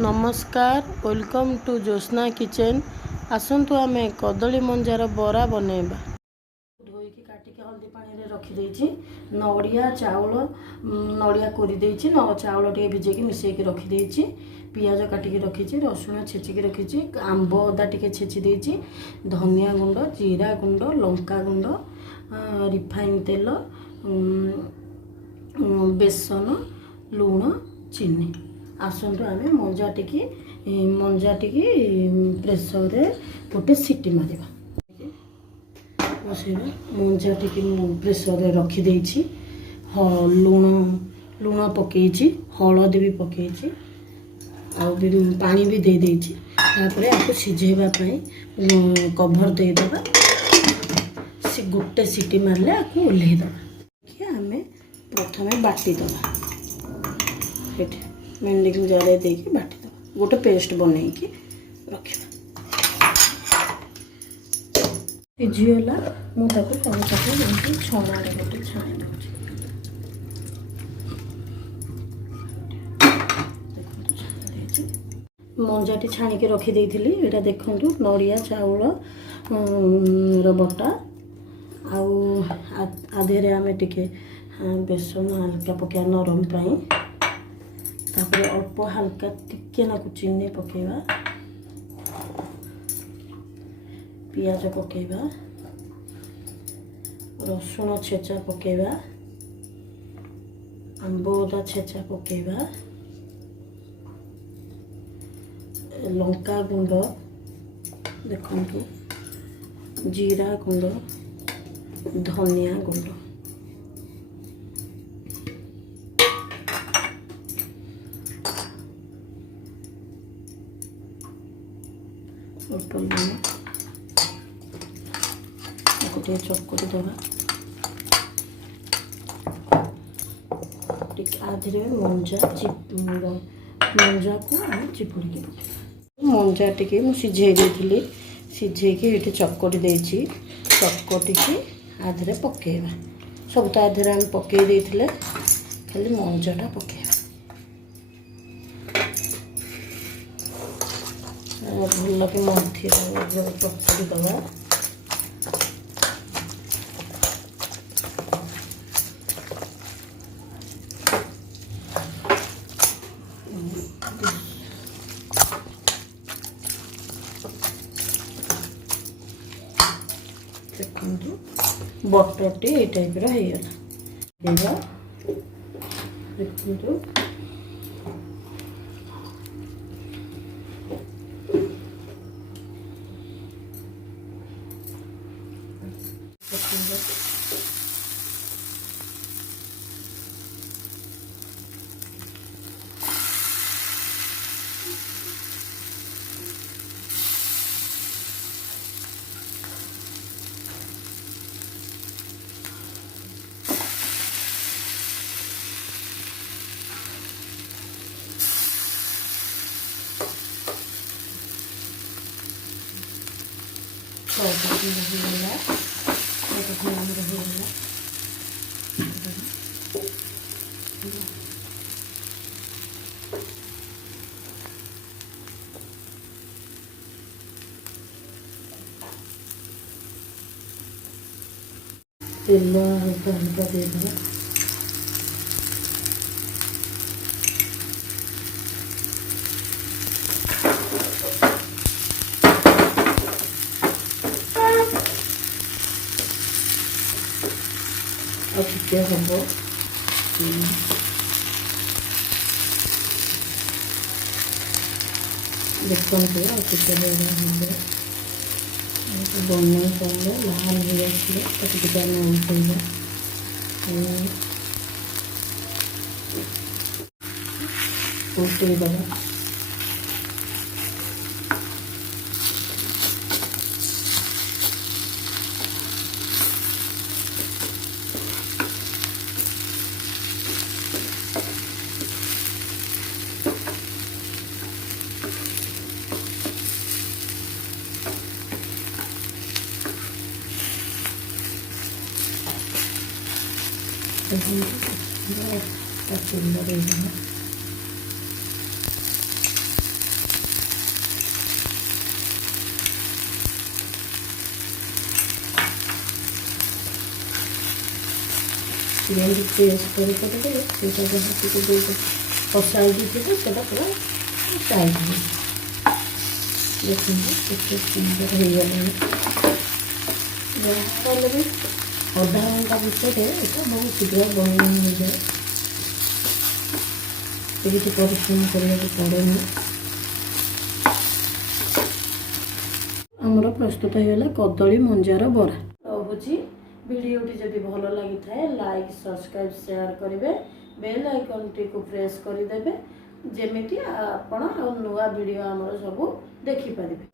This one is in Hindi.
नमस्कार, वेलकम टू ज्योत्स्ना किचन। आसतु आम कदली मंजार बरा बनैबा। धोईकी काटिकी हल्दी पानी रे रखी देछि। नड़िया चाउल नड़िया कोरी देछि। चाउल टे भिजेकी मिसेकी रखी देछि। पियाज काटिकी रखिछि। रसुण छेचिकी रखिछि। आंब अदा टिके छेचि देछि। धनिया गुंड, जीरा गुंड, लंका गुंड, रिफाइन तेल, बेसन, लूण, चीनी। आसतु आम मंजा टिकी प्रेसर रे गोटे सीटी मारिबा। बसैबा मंजा टिकी प्रेसर रे रखी देछि। लूण पकेछि, हलदी भी पकेछि, आ पानी भी दे देछि। तापर आपको सिझेबा पई कवर दे देबा। से गोटे सीटी मारले आपको ओल्हे देबा कि आमे प्रथमे बाटी देबा। एठी मेंडिंग जारे देकी बाटी देबा। गोटे पेस्ट बनै की रखिबा। सिझीला मु ताको सब छणा रे गोटे छाणी दउछि। देखंतु छाणी देछि। मंजाटी छाणी के रखी देइथिली। एटा देखंतु नड़िया चाउल रो बटा आउ आधे रे आमे टिके बेसन हल्का पका नरम पाई। तापर अल्प हल्का टिके ना चीनी पकेबा। पियाज पकेबा। रसुण छेचा पकेबा। आंब अदा छेचा पकेबा। लंका गुंड देखंतु, जीरा गुंड, धनिया गुंड, अल्प लूण गोटे चकुरी देवा। आधे मंजा को चिपुड़ी मंजा टी सिझे देती। सिझेकी ये चकटी देछि। चकटी आधे पकेबा। सब तो आधे आम पकई देथिले, खाली मंजाटा पकेबा। भल कि मथी चकटी दबा। देखंतु बटर टी ए टाइप रो हेगला। देखंतु तेल हल्का हल्का दे देना। अब हम देखते हैं बनने पड़े लाल हो उठेगा। उठे दबा। ସୁନ୍ଦର ହେଇଗଲା। ଯେମିତି ପେଷ୍ଟ କରି ଦେଲେ ସେଇଟା ଯାହା ଟିକେ ଦେଇକି କଷା ହେଇଯାଇଥିବ ସେଇଟା ପୁରା ଟାଇଟ୍ ହେବ। ଦେଖନ୍ତୁ କେତେ ସୁନ୍ଦର ହେଇଗଲାଣି। ଯାହା କଲେ ବି ଅଧା ଘଣ୍ଟା ଭିତରେ ଏଇଟା ବହୁତ ଶୀଘ୍ର ବନେଇ ହେଇଯାଏ। କିଛି ପରିଶ୍ରମ କରିବାକୁ ପଡ଼େନି। ଆମର ପ୍ରସ୍ତୁତ ହେଇଗଲା କଦଳୀ ମଞ୍ଜାର ବରା। ରହୁଛି। ଭିଡ଼ିଓଟି ଯଦି ଭଲ ଲାଗିଥାଏ ଲାଇକ୍ ସବସ୍କ୍ରାଇବ୍ ସେୟାର କରିବେ, ବେଲ୍ ଆଇକନ୍ଟିକୁ ପ୍ରେସ୍ କରିଦେବେ, ଯେମିତି ଆପଣ ଆଉ ନୂଆ ଭିଡ଼ିଓ ଆମର ସବୁ ଦେଖିପାରିବେ।